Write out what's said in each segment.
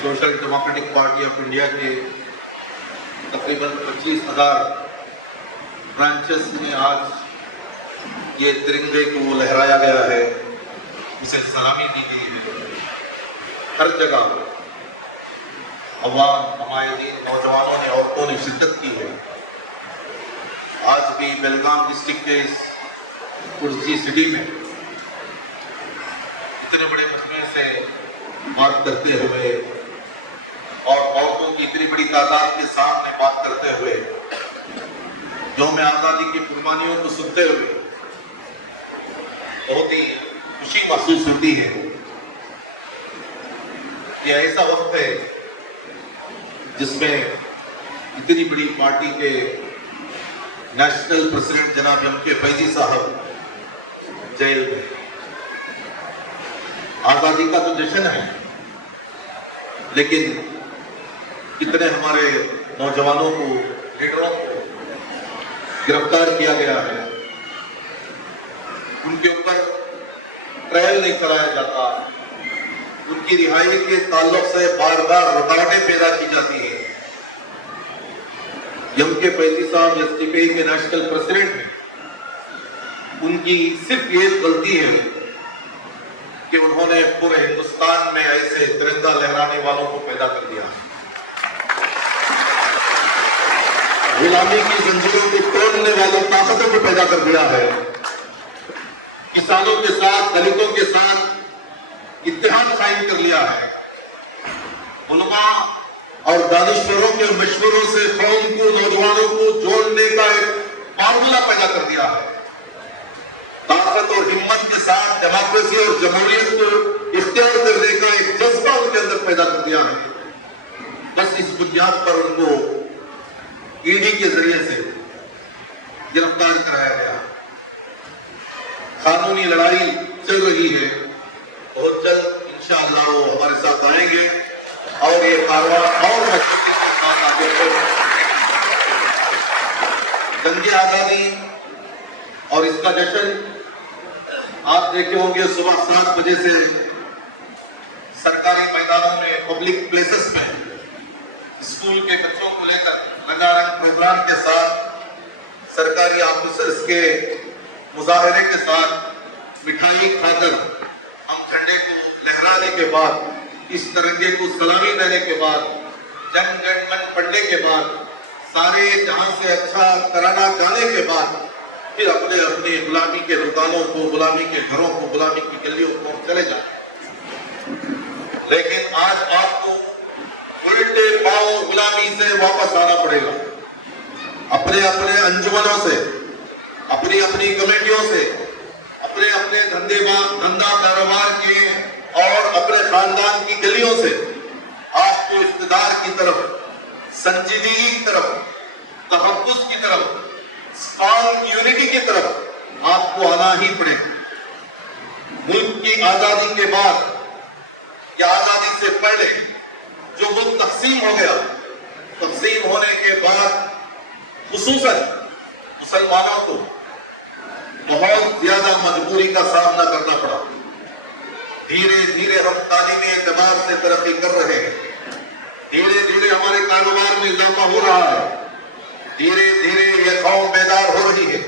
Social democratic party of India के तकरीबन 25,000 branches में आज ये तिरंगे को लहराया गया है, इसे सलामी दी गई है। हर जगह अवाम, हमायदीन, नौजवानों ने, औरतों ने शिरकत की है। आज भी बेलगाम डिस्ट्रिक्ट के इस कुर्सी सिटी में इतने बड़े मजमे से बात करते हुए और औरतों की इतनी बड़ी तादाद के सामने बात करते हुए यौम आज़ादी की कुर्बानियों को सुनते हुए बहुत ही खुशी महसूस होती है। ये ऐसा वक्त है जिसमें इतनी बड़ी पार्टी के नेशनल प्रेसिडेंट जनाब एम.के. फैजी साहब जेल में। आजादी का तो जश्न है, लेकिन कितने हमारे नौजवानों को, लीडरों को गिरफ्तार किया गया है, उनके ऊपर ट्रायल नहीं कराया जाता, उनकी रिहाई के ताल्लुक से बार बार रुकावटें पैदा की जाती है। एम.के. फैजी साहब एसडीपीआई के नेशनल प्रेसिडेंट हैं, उनकी सिर्फ ये गलती है कि उन्होंने पूरे हिंदुस्तान में ऐसे तिरंगा लहराने वालों को पैदा कर दिया। गुलामी की जंजीरों को तोड़ने वालों ताकतों को पैदा कर दिया है। किसानों के साथ, दलितों के साथ इत्तेहाद कायम कर लिया है। उलमा और दानिश्वरों के मशवरों से कौम को, नौजवानों को जोड़ने का एक फार्मूला पैदा कर दिया है। ताकत और हिम्मत के साथ डेमोक्रेसी और जमहूरियत को इख्तियार करने का एक जज्बा उनके अंदर पैदा कर दिया है। बस इस बुनियाद पर उनको ईडी के जरिए से गिरफ्तार कराया गया। कानूनी लड़ाई चल रही है, बहुत जल्द इंशाअल्लाह वो हमारे साथ आएंगे और ये कारवां और मजबूती के साथ आगे बढ़ेगा। जंग आजादी और इसका जश्न आप देखे होंगे, सुबह 7 बजे से सरकारी मैदानों में, पब्लिक प्लेसेस में स्कूल के बच्चों को लेकर रंगारंग प्रोग्राम के साथ, सरकारी ऑफिसर्स के मुजाहरे के साथ, मिठाई खाकर हम झंडे को लहराने के बाद, इस तिरंगे को सलामी देने के बाद, जन गण मन पढ़ने के बाद, सारे जहां से अच्छा तराना गाने के बाद फिर अपने अपने गुलामी के दुकानों को, गुलामी के घरों को, गुलामी की गलियों को चले जाए। लेकिन आज आपको उल्टे पांव गुलामी से वापस आना पड़ेगा। अपने अपने अंजुमनों से, अपनी अपनी कमेटियों से, अपने अपने धंधा कारोबार के और अपने खानदान की गलियों से आपको इक़्तिदार की तरफ, संजीदगी की तरफ, तहफ़्फ़ुज़ की तरफ, स्ट्रॉन्ग यूनिटी की तरफ आपको आना ही पड़ेगा। मुल्क की आजादी के बाद या आजादी से पहले जो मुल्क तक़सीम हो गया, तक़सीम होने के बाद खुसूसन मुसलमानों को बहुत ज्यादा मजबूरी का सामना करना पड़ा। धीरे धीरे हम तालीमी एतबार से तरक्की कर रहे हैं, धीरे धीरे हमारे कारोबार में इजाफा हो रहा है, धीरे धीरे ये कौम बेदार हो रही है।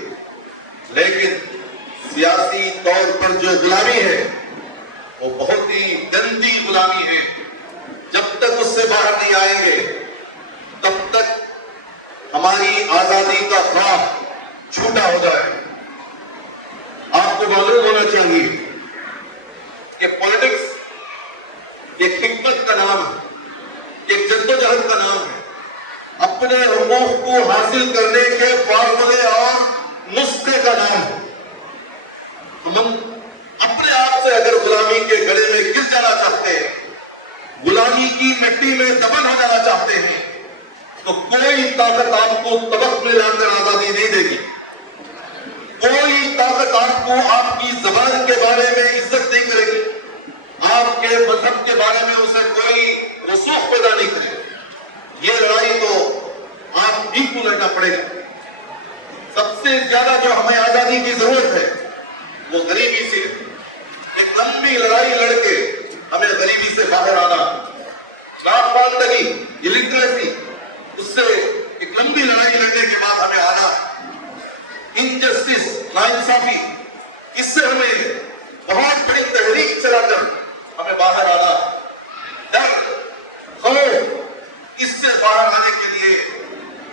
लेकिन सियासी तौर पर जो गुलामी है वो बहुत ही गंदी गुलामी है। जब तक उससे बाहर नहीं आएंगे तब तक हमारी आजादी का ख्वाब झूठा हो जाएगा। आपको मालूम होना चाहिए कि पॉलिटिक्स एक हिकमत का नाम है, एक जद्दोजहद का नाम है, अपने हुकूक को हासिल करने के फार्मूले और नुस्खे का नाम है। हम अपने आप से अगर गुलामी के गले में गिर जाना चाहते हैं, गुलामी की मिट्टी में दफन हो जाना चाहते हैं, तो कोई ताकत आपको तबक में लाकर आजादी नहीं देगी। कोई ताकत आपको आपकी जबान के बारे में इज्जत नहीं करेगी, आपके मजहब के बारे में उसे कोई रसूख पैदा नहीं करेगी। ये लड़ाई तो आप ही को लड़ना पड़ेगा। सबसे ज्यादा जो हमें आजादी की जरूरत है वो गरीबी से एक लंबी लड़ाई लड़के हमें गरीबी से बाहर आना। नाइंसाफी, इससे हमें बहुत बड़ी तहरीक चलाकर हमें बाहर आना, दर्द, खौफ, इससे बाहर आने के लिए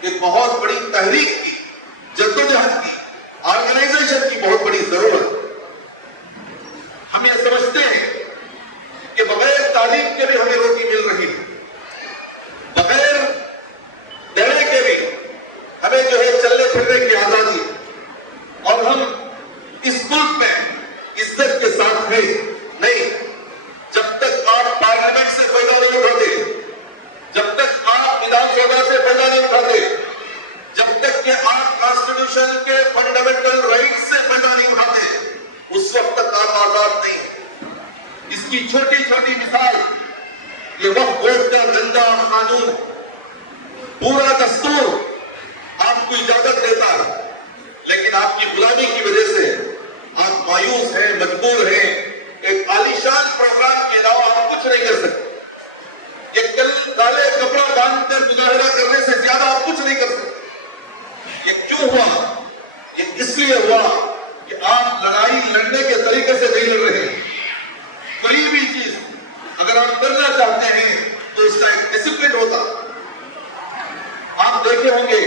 एक बहुत बड़ी तहरीक की, जद्दोजहद की, ऑर्गेनाइजेशन की बहुत बड़ी जरूरत। हम ये समझते हैं कि बगैर तालीम के भी हमें रोटी मिल रही है, बगैर दड़े के भी हमें जो है चलने फिरने की आजादी, और हम इस मुल्क में इज्जत के साथ हैं। नहीं, जब तक आप पार्लियामेंट से फायदा नहीं उठाते, जब तक आप विधानसभा से फायदा नहीं उठाते, जब तक कि आप कॉन्स्टिट्यूशन के फंडामेंटल राइट्स से फायदा नहीं उठाते, उस वक्त तक आप आजाद नहीं। इसकी छोटी छोटी मिसाल, ये वक्त वोट का जिंदा कानून, पूरा दस्तूर आपको इजाजत देता है, लेकिन आपकी गुलामी की वजह से आप मायूस हैं, मजबूर हैं। एक आलीशान प्रोग्राम के अलावा आप कुछ नहीं कर सकते। एक काले कपड़ा बांधकर मुजाहिरा करने से ज्यादा आप कुछ नहीं कर सकते। ये क्यों हुआ? ये इसलिए हुआ कि आप लड़ाई लड़ने के तरीके से नहीं लड़ रहे। कोई भी चीज अगर आप करना चाहते हैं तो इसका एक डिसिप्लिन होता। आप देखे होंगे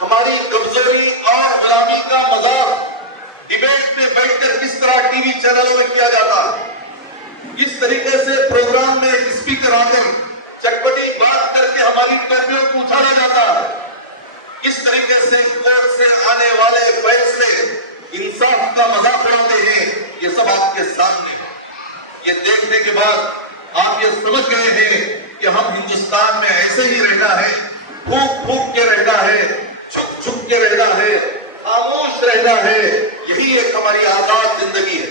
हमारी कमजोरी और गुलामी का मजाक डिबेट में बैठकर किस तरह टीवी चैनलों में किया जाता है, किस तरीके से प्रोग्राम में एक स्पीकर आकर चटपटी बात करके हमारी टोपियों को उछाला जाता है, किस तरीके से कोर्ट से आने वाले फैसले इंसाफ का मजाक उड़ाते हैं, ये सब आपके सामने है। ये देखने के बाद आप ये समझ गए हैं कि हम हिंदुस्तान में ऐसे ही रहना है, फूक फूक के रहना है, छुप छुप के रहना है, खामोश रहना है, यही एक हमारी आजाद जिंदगी है।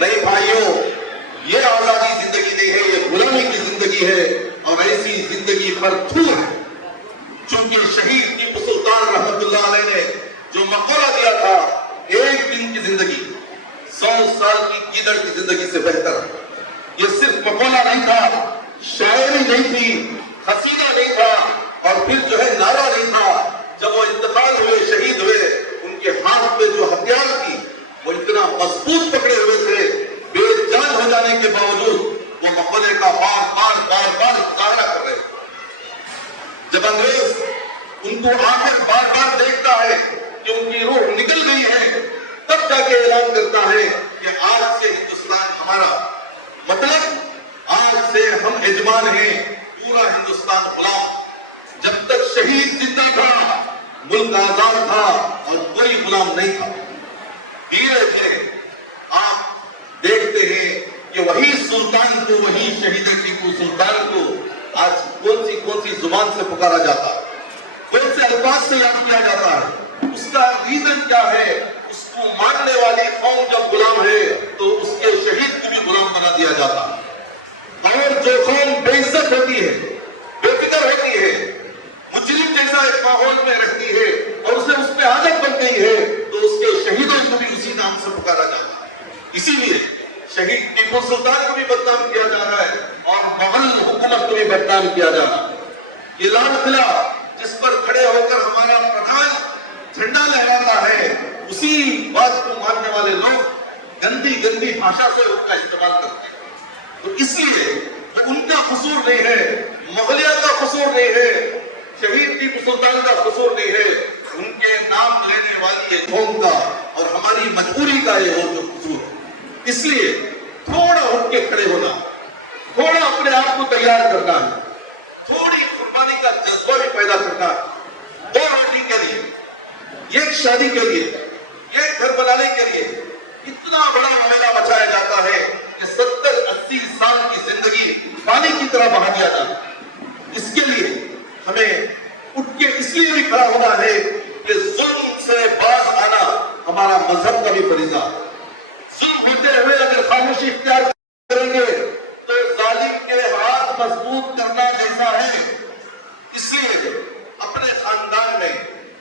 नहीं भाइयों, ये आजादी जिंदगी नहीं है, ये गुलामी की जिंदगी है, और ऐसी जिंदगी भरपूर है। चूंकि शहीद टीपू सुल्तान रहमतुल्लाह अलैह ने जो मकौला दिया था, एक दिन की जिंदगी 100 साल की कीदड़ की जिंदगी से बेहतर है। ये सिर्फ मकौला नहीं था, शायरी नहीं थी, हसीना नहीं था, और फिर जो है नारा नहीं था। जब वो इंतकाल हुए, शहीद हुए, उनके हाथ में जो हथियार थी वो इतना मजबूत पकड़े हुए थे, बेजान हो जाने के बावजूद वो मकौले का बार बार मुजाहरा कर रहे थे। जब अंग्रेज उनको आकर बार बार देखता है कि उनकी रूह निकल गई है, तब जाके ऐलान करता है कि आज से हिंदुस्तान हमारा, मतलब आज से हम यजमान हैं, पूरा हिंदुस्तान गुलाम। जब तक शहीद जिंदा था, मुल्क आजाद था और कोई गुलाम नहीं था। धीरे धीरे आप देखते हैं कि वही सुल्तान को, वही शहीद टीपू सुल्तान को आज कौन सी जुबान से पुकारा जाता है, कौन से अल्फाज से याद किया जाता है। उसका रीजन क्या है? उसको मानने वाली कौम जब गुलाम है तो उसके शहीद को भी गुलाम बना दिया जाता है। और जो कौम बेइज्जत होती है, बेफिक्र होती है, मुजरिम जैसा एक माहौल में रहती है और उसे उस पर आदत बन गई है, तो उसके शहीदों को भी उसी नाम से पुकारा जाता है। इसीलिए शहीद टीपू सुल्तान को भी बदनाम किया जा रहा है और मुगल हुकूमत को भी बदनाम किया जा रहा है। ये लाल किला जिस पर खड़े होकर हमारा प्रधान झंडा लहराता है, उसी बात को मानने वाले लोग गंदी गंदी भाषा से उसका इस्तेमाल करते हैं। तो इसलिए उनका कसूर नहीं है, मुगलिया का कसूर नहीं है, शहीद टीपू सुल्तान का कसूर नहीं है, उनके नाम लेने वाली ये कौम का और हमारी मजबूरी का ये हो जो कसूर। इसलिए थोड़ा उठ के खड़े होना, थोड़ा अपने आप को तैयार करना है, थोड़ी कुर्बानी का जज्बा भी पैदा करना है। 2 रोटी के लिए, एक शादी के लिए, एक घर बनाने के लिए इतना बड़ा मामला मचाया जाता है कि 70-80 साल की जिंदगी पानी की तरह बहा दिया जाता है। इसके लिए हमें उठ के इसलिए भी खड़ा होना है कि जुल्म से बाज आना हमारा मजहब का भी फरीजा। जुल्म होते हुए अगर खामोशी इख्तियार करेंगे तो जालिम के हाथ मजबूत करना जैसा है। इसलिए अपने खानदान में,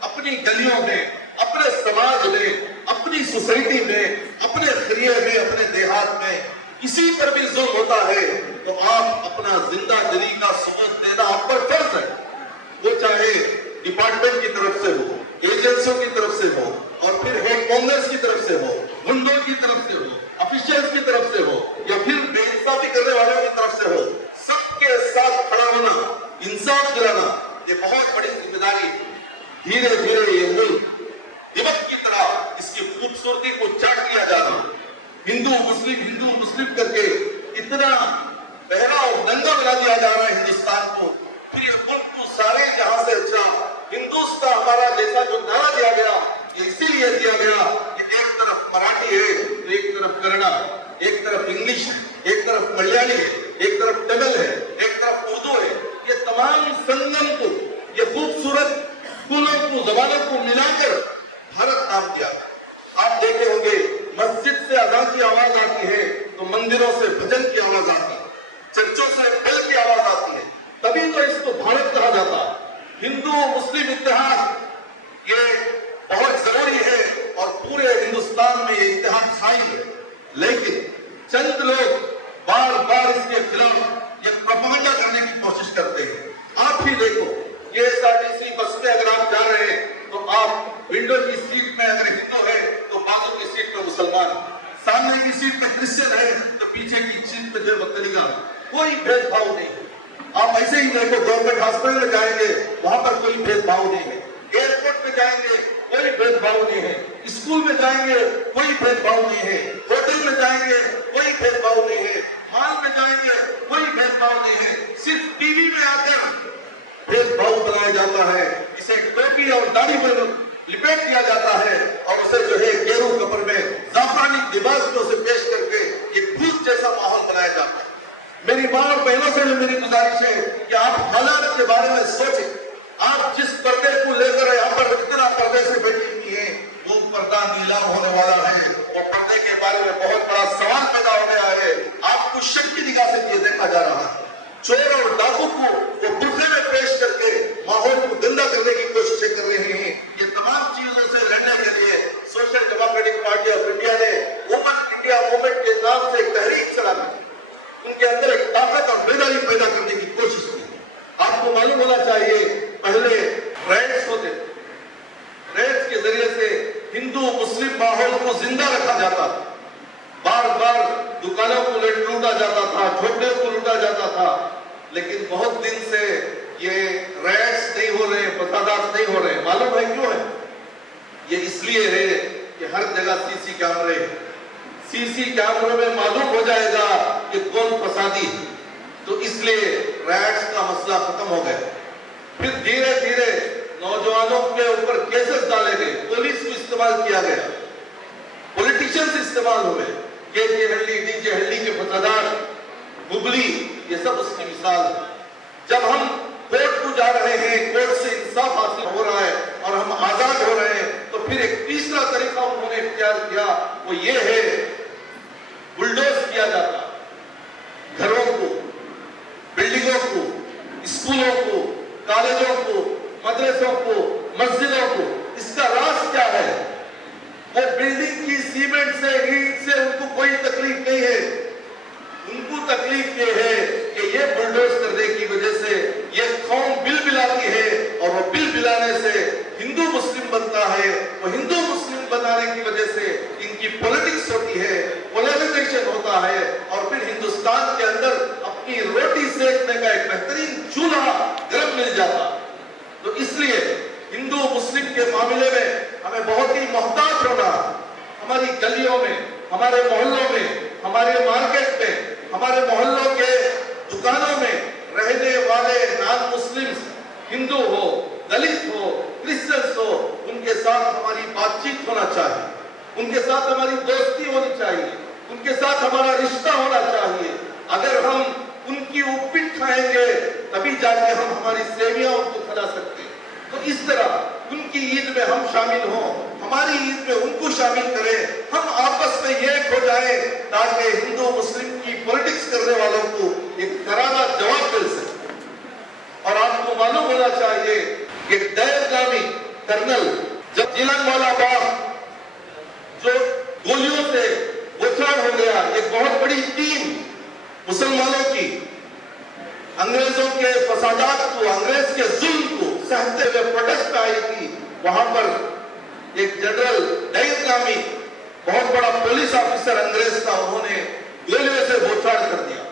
अपनी गलियों में, अपने समाज में, अपनी सोसाइटी में, अपने खरिये में, अपने देहात में किसी पर भी जुल्म होता है तो आप अपना जिंदा दिली का सबूत देना आप पर फर्ज है। वो चाहे डिपार्टमेंट की तरफ से हो, एजेंसियों की तरफ से हो, और फिर है कांग्रेस की तरफ से हो, गुंडों की तरफ से हो, ऑफिशियल्स की तरफ से हो, या फिर बेइंसाफी करने वालों की तरफ से हो, सबके साथ खड़ा होना, इंसाफ दिलाना, ये बहुत बड़ी जिम्मेदारी। धीरे धीरे ये मुल्क दिवस की तरह इसकी खूबसूरती को चाट लिया जा रहा है। हिंदू मुस्लिम करके इतना पहला और दंगा बना दिया जा रहा है हिंदुस्तान को। फिर ये मुल्क को सारे जहां से अच्छा हिंदुस्तान हमारा जैसा जो नारा दिया गया, ये इसीलिए दिया गया कि एक तरफ मराठी है तो एक तरफ कन्नड़ा, एक तरफ इंग्लिश है, एक तरफ मलयाली है, एक तरफ तमिल है, एक तरफ उर्दू है। ये तमाम संगम को, ये खूबसूरत कुलों को, जबानों को मिलाकर भारत नाम दिया। आप देखे होंगे मस्जिद से अज़ान की आवाज आती है तो मंदिरों से भजन की आवाज आती है, चर्चों से बेल की आवाज आती है, तभी तो इसको भारत कहा जाता है। हिंदू मुस्लिम इत्तेहाद ये बहुत जरूरी है और पूरे हिंदुस्तान में ये इत्तेहाद छाई है, लेकिन चंद लोग बार बार इसके खिलाफ ये प्रोपेगेंडा करने की कोशिश करते हैं। आप ही देखो, ये एसआरटीसी बस में अगर आप जा रहे हैं तो आप विंडो की सीट में अगर हिंदू है तो बाजू की सीट में मुसलमान, सामने की सीट में क्रिश्चियन है तो पीछे की सीट में जो बतलीगा, कोई भेदभाव नहीं है। आप ऐसे ही देखो, गवर्नमेंट हॉस्पिटल में जाएंगे वहां पर कोई भेदभाव नहीं है, एयरपोर्ट में जाएंगे कोई भेदभाव नहीं है, स्कूल में जाएंगे कोई भेदभाव नहीं है, होटल में जाएंगे कोई भेदभाव नहीं है, मॉल में जाएंगे कोई भेदभाव नहीं है। सिर्फ टीवी में आकर भेदभाव बनाया जाता है, इसे टोपी और दाढ़ी में लिपेट दिया जाता है और उसे जो है गेरू कपड़ में जाफरानी लिबास में उसे पेश करके ये भूत जैसा माहौल बनाया जाता है। मेरी मां और बहनों से मेरी गुजारिश है कि आप हालात के बारे में सोचें। आप जिस पर्दे को लेकर यहाँ पर इतना पर्दे से बैठी हुई है, वो पर्दा नीलाम होने वाला है, वो पर्दे के बारे में बहुत बड़ा सवाल पैदा हो गया है। आपको शक की निगाह से ये देखा जा रहा है। चोर और डाकू को वो बुर्के में पेश करके माहौल को गंदा करने की कोशिशें कर रहे हैं। ये तमाम चीजों से लड़ने के लिए social democratic party of India ने वुमेन इंडिया मूवमेंट के नाम से एक तहरीक चला दी, उनके अंदर एक ताकत और बेदारी पैदा करने की कोशिश की। आपको मालूम होना चाहिए, पहले रेड्स होते, रेड्स के जरिए से हिंदू मुस्लिम माहौल को जिंदा रखा जाता था। बार बार दुकानों को लूटा जाता था, झोपड़ियों को लूटा जाता था, लेकिन बहुत दिन से ये रेड्स नहीं हो रहे, फसादात नहीं हो रहे। मालूम है क्यों है? ये इसलिए है कि हर जगह सीसी कैमरे, सीसी कैमरों में मालूम हो जाएगा कि कौन फसादी है, तो इसलिए रेड्स का मसला खत्म हो गया। फिर धीरे धीरे नौजवानों के ऊपर केसेस डाले गए, पुलिस को इस्तेमाल किया गया, पॉलिटिशियंस इस्तेमाल हुए, केजे हल्ली, डीजे हल्ली के फसादात, मुगली, ये सब उसकी मिसाल है। जब हम कोर्ट को जा रहे हैं, कोर्ट से इंसाफ हासिल हो रहा है और हम आजाद हो रहे हैं, तो फिर एक तीसरा तरीका उन्होंने इख्तियार किया, वो ये है बुलडोज किया जाता घरों को, बिल्डिंगों को, स्कूलों को, कॉलेजों को, मदरसों को, मस्जिदों को। इसका राज क्या है? वो बिल्डिंग की सीमेंट से, ईंट से उनको कोई तकलीफ नहीं है। उनको तकलीफ ये है कि ये बुलडोज करने की वजह से ये कौम बिल बिलाती है और वो बिल बिलाने से हिंदू मुस्लिम बनता है। वो हिंदू मुस्लिम बनाने की वजह से इनकी पॉलिटिक्स होती है, पोलराइजेशन होता है और फिर हिंदुस्तान के अंदर अपनी रोटी सेकने का एक बेहतरीन चूल्हा गर्म मिल जाता। तो इसलिए हिंदू मुस्लिम के मामले में हमें बहुत ही मोहतात होना, हमारी गलियों में, हमारे मोहल्लों में, हमारे मार्केट में, हमारे मोहल्लों के दुकानों में रहने वाले नॉन मुस्लिम, हिंदू हो, दलित हो, क्रिश्चियंस हो, उनके साथ हमारी बातचीत होना चाहिए, उनके साथ हमारी दोस्ती होनी चाहिए, उनके साथ हमारा रिश्ता होना चाहिए। अगर हम उनकी उपीट खाएंगे तभी जाके हम हमारी सेवियां उनको खिला सकते हैं। तो इस तरह उनकी ईद में हम शामिल हों, हमारी ईद में उनको शामिल करें, हम आपस में एक हो जाएं ताकि हिंदू मुस्लिम की पॉलिटिक्स करने वालों को एक करारा जवाब मिल सके। और आपको मालूम होना चाहिए कि दैरगामी कर्नल जब जिलनवाला बाग जो गोलियों से गोचार हो गया, एक बहुत बड़ी टीम मुसलमानों की अंग्रेजों के फसादात को, अंग्रेज के जुल्म को सहते हुए प्रोटेस्ट आई थी, वहां पर ایک جنرل ڈیل نامی بہت بڑا پولیس آفیسر انگریز کا انہوں نے گولیوں سے بوچھاڑ کر دیا،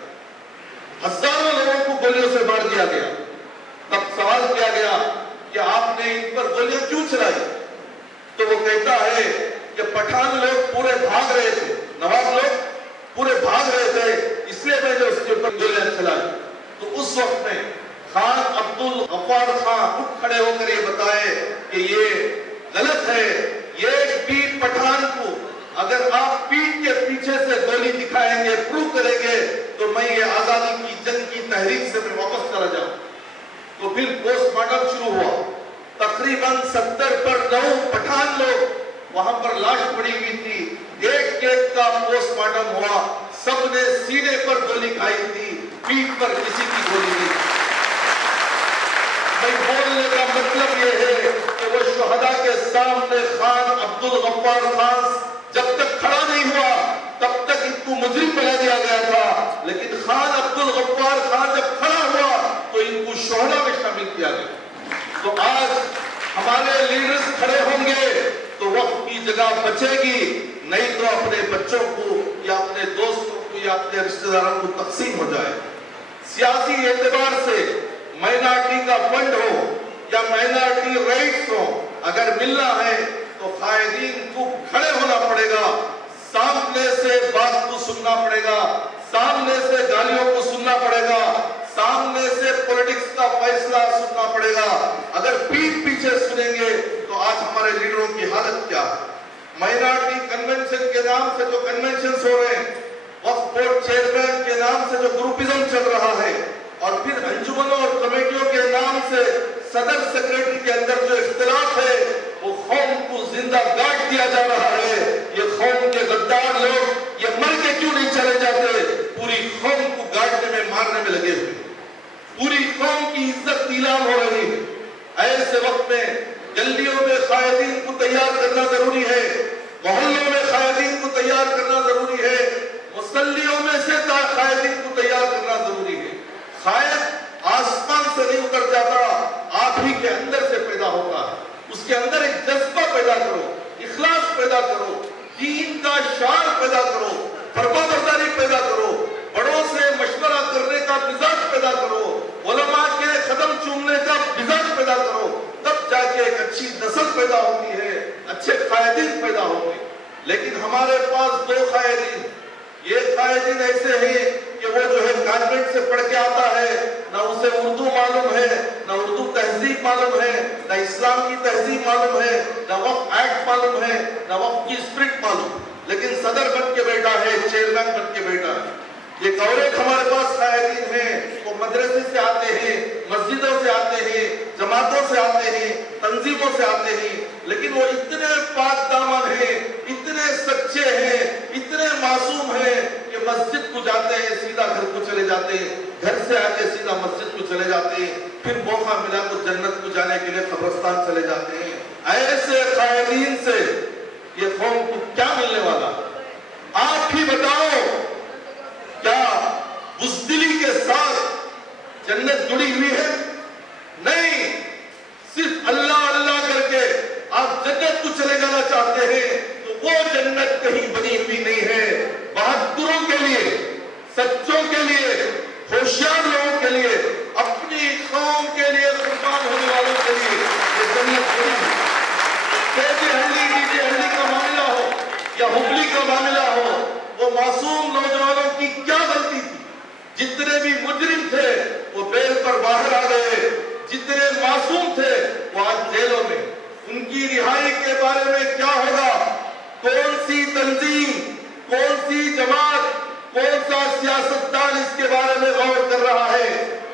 ہزاروں لوگوں کو گولیوں سے مار دیا گیا۔ تب سوال کیا گیا کہ آپ نے ان پر گولیاں کیوں چلائی؟ تو وہ کہتا ہے کہ پٹھان لوگ پورے بھاگ رہے تھے، نواب لوگ پورے بھاگ رہے تھے، اس لیے میں نے اس کے اوپر گولیاں چلائی۔ تو اس وقت میں خان عبد الغفار خان اٹھ کھڑے ہو کر یہ بتائے کہ یہ غلط ہے، یہ بھی پٹھان کو اگر آپ پیٹ کے پیچھے سے گولی دکھائیں گے، پروو کریں گے، تو میں یہ آزادی کی جنگ کی تحریک سے میں واپس چلا جاؤں۔ تو پھر پوسٹ مارٹم شروع ہوا، تقریباً 70 پر 9 پٹھان لوگ وہاں پر لاش پڑی ہوئی تھی، ایک ایک کا پوسٹ مارٹم ہوا، سب نے سینے پر گولی کھائی تھی، پیٹ پر کسی کی گولی نہیں۔ میں بولنے کا مطلب یہ ہے کہ وہ شہداء کے سامنے خان عبد الغفار خان جب تک کھڑا نہیں ہوا تب تک ان کو مجرم بنا دیا گیا تھا، لیکن خان عبد الغفار خان جب کھڑا ہوا تو ان کو شہداء میں شامل کیا گیا۔ تو آج ہمارے لیڈرز کھڑے ہوں گے تو وقت کی جگہ بچے گی، نہیں تو اپنے بچوں کو یا اپنے دوستوں کو یا اپنے رشتہ داروں کو تقسیم ہو جائے۔ سیاسی اعتبار سے مائنارٹی کا فنڈ ہو یا مائنارٹی رائٹس ہو، اگر ملنا ہے تو قائدین کو کھڑے ہونا پڑے گا، سامنے سے بات کو سننا پڑے گا، سامنے سے گالیوں کو سننا پڑے گا، سامنے سے پولیٹکس کا فیصلہ سننا پڑے گا۔ اگر پیٹ پیچھے سنیں گے تو آج ہمارے لیڈروں کی حالت کیا ہے؟ مائنارٹی کنونشن کے نام سے جو کنونشنز ہو رہے ہیں، وقف بورڈ چیئرمین کے نام سے جو گروپزم چل رہا ہے، اور پھر انجمنوں اور کمیٹیوں کے نام سے صدر سیکریٹری کے اندر جو اختلاف ہے، وہ قوم کو زندہ گاٹ دیا جا رہا ہے۔ یہ قوم کے غدار لوگ یہ مر کے کیوں نہیں چلے جاتے؟ پوری قوم کو گاٹنے میں مارنے میں لگے ہوئے، پوری قوم کی عزت نیلام ہو رہی ہے۔ ایسے وقت میں گلیوں میں قائدین کو تیار کرنا ضروری ہے، محلوں میں قائدین کو تیار کرنا ضروری ہے، مسلیوں میں سے قائدین کو تیار کرنا ضروری ہے۔ قائد آسمان سے نہیں اتر جاتا، آپ ہی کے اندر سے پیدا ہوتا ہے۔ اس کے اندر ایک جذبہ پیدا کرو، اخلاص پیدا کرو، دین کا شعار پیدا کرو، فرما برداری پیدا کرو، بڑوں سے مشورہ کرنے کا مزاج پیدا کرو، علماء کے قدم چومنے کا مزاج پیدا کرو، تب جا کے ایک اچھی نسل پیدا ہوتی ہے، اچھے قائدین پیدا ہوتے ہیں۔ لیکن ہمارے پاس 2 قائدین، یہ قائدین ایسے ہیں کہ وہ جو ہے کانوینٹ سے پڑھ کے آتا ہے، نہ اسے اردو معلوم ہے، نہ اردو تہذیب معلوم ہے، نہ اسلام کی تہذیب معلوم ہے، نہ وقف ایکٹ معلوم ہے، نہ وقف کی اسپرٹ معلوم، لیکن صدر بن کے بیٹھا ہے، چیئرمین بن کے بیٹھا ہے۔ ایک اور ایک ہمارے پاس قائدین ہیں، وہ مدرسے سے آتے ہیں، مسجدوں سے آتے ہیں، جماعتوں سے آتے ہیں، تنظیموں سے آتے ہیں، لیکن وہ اتنے پاک دامن ہیں، اتنے سچے ہیں، اتنے معصوم ہیں کہ مسجد کو جاتے ہیں سیدھا گھر کو چلے جاتے ہیں، گھر سے آ کے سیدھا مسجد کو چلے جاتے ہیں، پھر موقع ملا تو جنت کو جانے کے لیے قبرستان چلے جاتے ہیں۔ ایسے قائدین سے یہ قوم کو کیا ملنے والا؟ آپ ہی بتاؤ، کیا بزدلی کے ساتھ جنت جڑی ہوئی ہے؟ نہیں، صرف اللہ اللہ کر کے آپ جنت کو چلے جانا چاہتے ہیں تو وہ جنت کہیں بنی ہوئی نہیں ہے۔ بہادروں کے لیے، سچوں کے لیے، ہوشیار لوگوں کے لیے، اپنی قوم کے لیے قربان ہونے والوں کے لیے یہ جنت بنی ہوئی ہے۔ ہلدی کا معاملہ ہو یا ہبلی کا معاملہ ہو، وہ معصوم نوجوانوں کی کیا غلطی تھی؟ جتنے بھی مجرم تھے وہ بیل پر باہر آ گئے، جتنے معصوم تھے وہ آج جیلوں میں۔ ان کی رہائی کے بارے میں کیا ہوگا؟ کون سی تنظیم، کون سی جماعت، کون سا سیاستدان اس کے بارے میں غور کر رہا ہے؟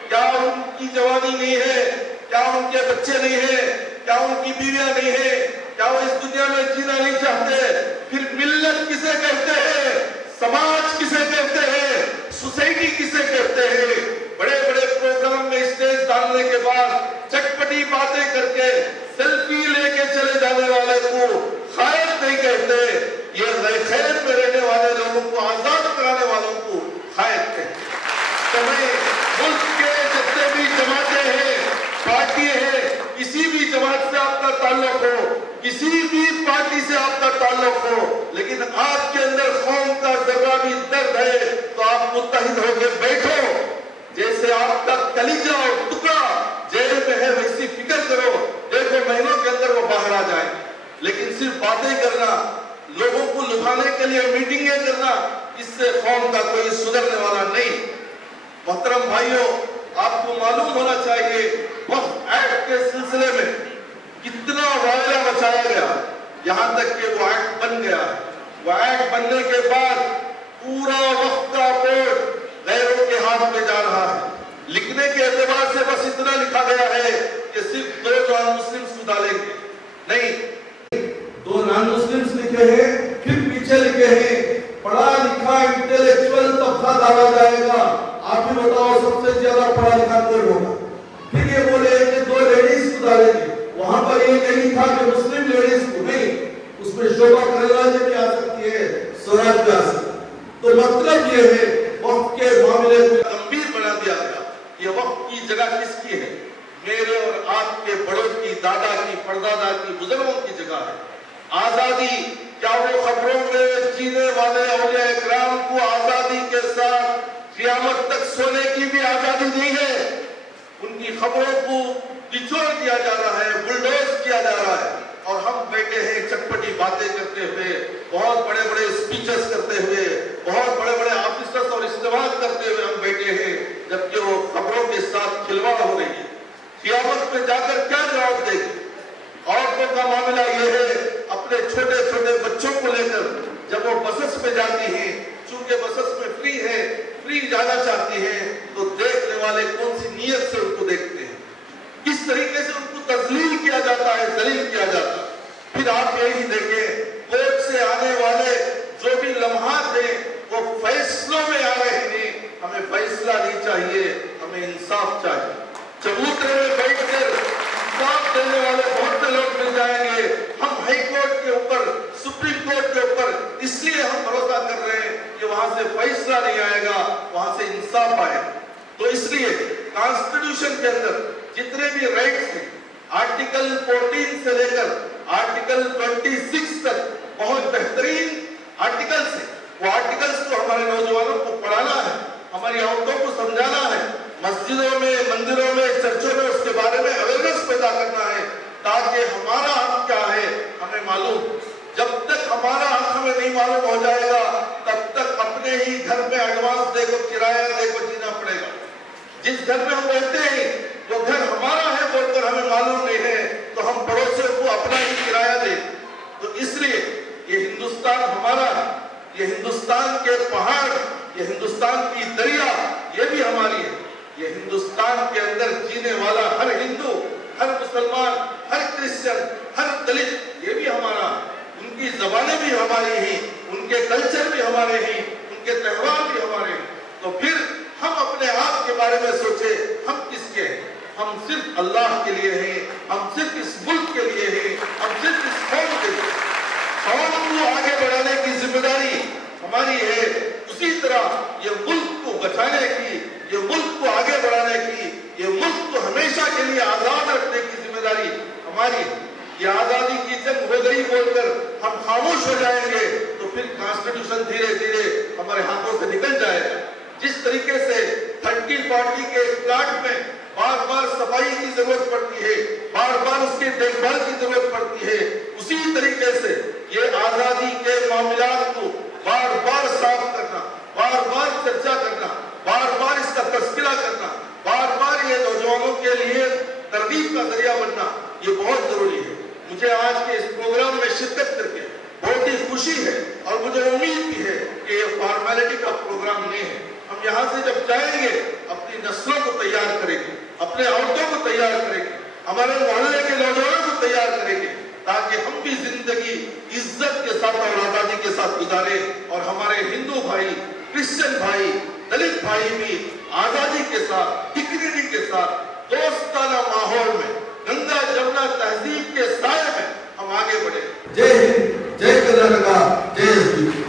کیا ان کی جوانی نہیں ہے؟ کیا ان کے بچے نہیں ہیں؟ کیا ان کی بیویاں نہیں ہیں؟ کیا وہ اس دنیا میں جینا نہیں چاہتے؟ پھر ملت کسے کہتے ہیں؟ سماج کسے کہتے ہیں؟ سوسائٹی کسے کہتے ہیں؟ بڑے بڑے پروگرام میں اسٹیج ڈالنے کے بعد چٹپٹی باتیں کر کے سیلفی لے کے چلے جانے والے کو قائد نہیں کہتے، یہ خیر میں رہنے والے لوگوں کو آزاد کرانے والوں کو قائد کہتے ہیں۔ تو میں ملک کے جتنے بھی جماعتیں ہیں، پارٹی ہیں، کسی بھی جماعت سے آپ کا تعلق ہو، کسی بھی لیکن آپ کے اندر قوم کا ذرہ بھی درد ہے تو آپ متحد ہو کے بیٹھو. جیسے آپ کا کلیجہ اور ٹکڑا جیل میں ہے ویسی فکر کرو, دیکھو مہینوں کے اندر وہ باہر آ جائیں. لیکن صرف باتیں کرنا, لوگوں کو لبھانے کے لیے میٹنگیں کرنا, اس سے قوم کا کوئی سدھرنے والا نہیں. محترم بھائیوں, آپ کو معلوم ہونا چاہیے وقف ایکٹ کے سلسلے میں کتنا واقعہ مچایا گیا, یہاں تک کہ وہ ایکٹ بن گیا. وہ ایکٹ بننے کے بعد پورا وقت کا بورڈ غیروں کے ہاتھ میں جا رہا ہے. لکھنے کے اعتبار سے بس اتنا لکھا گیا ہے کہ صرف 2 نان مسلمز کو ڈالیں گے, نہیں 2 نان مسلمز لکھے ہیں, پھر پیچھے لکھے ہیں پڑھا لکھا انٹلیکچوئل طبقہ ڈالا جائے گا. آپ ہی بتاؤ سب سے زیادہ پڑھا لکھا کون ہوگا؟ پھر یہ بولے کہ 2 لیڈیز کو ڈالیں گے. وہاں پر یہ نہیں تھا کہ مسلم لیڈیز کو, نہیں, اس میں شوبھا کرندلاجے بھی آ سکتی ہے, سوراج بھی آ سکتی ہے. تو مطلب یہ ہے وقت کے معاملے کو گمبھیر بنا دیا گیا. یہ وقت کی جگہ کس کی ہے؟ میرے اور آپ کے بڑوں کی, دادا کی, پردادا کی, بزرگوں کی جگہ ہے. آزادی کیا وہ خبروں میں جینے والے اولیاء اکرام کو آزادی کے ساتھ قیامت تک سونے کی بھی آزادی نہیں ہے؟ ان کی خبروں کو نچوڑ دیا جا رہا ہے, بلڈوز کیا جا رہا ہے, اور ہم بیٹھے ہیں چٹپٹی باتیں کرتے ہوئے, بہت بڑے بڑے اسپیچز کرتے ہوئے, بہت بڑے بڑے آفیسرز اور اجتماعات کرتے ہوئے ہم بیٹھے ہیں, جبکہ وہ خبروں کے ساتھ کھلواڑ ہو رہی ہے. قیامت میں جا کر کیا جواب دے گی؟ عورتوں کا معاملہ یہ ہے, اپنے چھوٹے چھوٹے بچوں کو لے کر جب وہ بسس میں جاتی ہیں, چونکہ بسس میں فری جانا چاہتی ہیں, تو دیکھنے والے کون سی نیت سے ان کو دیکھتے ہیں, کس طریقے سے ان کو تذلیل کیا جاتا ہے, ذلیل کیا جاتا ہے. پھر آپ یہی دیکھیں کورٹ سے آنے والے جو بھی لمحات ہیں وہ فیصلوں میں آ رہے ہیں. ہمیں فیصلہ نہیں چاہیے, ہمیں انصاف چاہیے. چبوترے میں بیٹھ کر انصاف دینے والے بہت سے لوگ مل جائیں گے. ہم ہائی کورٹ کے اوپر, سپریم کورٹ کے اوپر اس لیے ہم بھروسہ کر رہے ہیں کہ وہاں سے فیصلہ نہیں آئے گا, وہاں سے انصاف آئے گا. تو اس لیے کانسٹیٹیوشن کے اندر جتنے بھی رائٹس ہیں, آرٹیکل 14 سے لے کر آرٹیکل 26 تک بہت بہترین آرٹیکلز ہیں. وہ آرٹیکلز کو ہمارے نوجوانوں کو پڑھانا ہے, ہماری عورتوں کو سمجھانا ہے, مسجدوں میں, مندروں میں, چرچوں میں اس کے بارے میں اویئرنیس پیدا کرنا ہے, تاکہ ہمارا حق کیا ہے ہمیں معلوم. جب تک ہمارا حق ہمیں نہیں معلوم ہو جائے گا تب تک اپنے ہی گھر میں ایڈوانس دے کر, کرایہ دے کر جینا پڑے گا. جس گھر میں ہم رہتے ہیں وہ گھر ہمارا ہے بول کر ہمیں معلوم نہیں ہے, تو ہم پڑوسیوں کو اپنا ہی کرایہ دیں. تو اس لیے یہ ہندوستان ہمارا ہے, یہ ہندوستان کے پہاڑ, یہ ہندوستان کی دریا یہ بھی ہماری ہے. یہ ہندوستان کے اندر جینے والا ہر ہندو, ہر مسلمان, ہر کرسچن, ہر دلت یہ بھی ہمارا ہے. ان کی زبانیں بھی ہماری ہیں, ان کے کلچر بھی ہمارے ہیں, ان کے تہوار بھی ہمارے ہیں. تو پھر ہم اپنے آپ کے بارے میں سوچیں, ہم کس کے ہیں؟ ہم صرف اللہ کے لیے ہیں, ہم صرف اس ملک کے لیے ہیں, ہم صرف اس قوم کے لیے. قوم کو آگے بڑھانے کی ذمہ داری ہماری ہے, اسی طرح یہ ملک کو بچانے کی, یہ ملک کو آگے بڑھانے کی, یہ ملک کو ہمیشہ کے لیے آزاد رکھنے کی ذمہ داری ہماری ہے. یہ آزادی کی جنگ ہو گئی بول کر ہم خاموش ہو جائیں گے تو پھر کانسٹیٹیوشن دھیرے دھیرے ہمارے ہاتھوں سے نکل جائے گا. جس طریقے سے 30-40 کے پلاٹ میں بار بار صفائی کی ضرورت پڑتی ہے, بار بار اس کے دیکھ بھال کی ضرورت پڑتی ہے, اسی طریقے سے یہ آزادی کے معاملات کو بار بار صاف کرنا, بار بار چرچا کرنا, بار بار اس کا تذکرہ کرنا, بار بار یہ نوجوانوں کے لیے ترغیب کا ذریعہ بننا, یہ بہت ضروری ہے. مجھے آج کے اس پروگرام میں شرکت کر کے بہت ہی خوشی ہے, اور مجھے امید بھی ہے کہ یہ فارمیلٹی کا پروگرام نہیں ہے. ہم یہاں سے جب جائیں گے اپنی نسلوں کو تیار کریں گے, اپنے عورتوں کو تیار کریں گے, ہمارے محلے کے نوجوانوں کو تیار کریں گے, تاکہ ہم بھی زندگی عزت کے ساتھ اور آزادی کے ساتھ گزاریں, اور ہمارے ہندو بھائی, کرسچن بھائی, دلت بھائی بھی آزادی کے ساتھ, ڈگنیٹی کے ساتھ, دوستانہ ماحول میں, گنگا جمنا تہذیب کے سائے میں ہم آگے بڑھیں. جے ہند, جے کرناٹکا, جے ایس پی.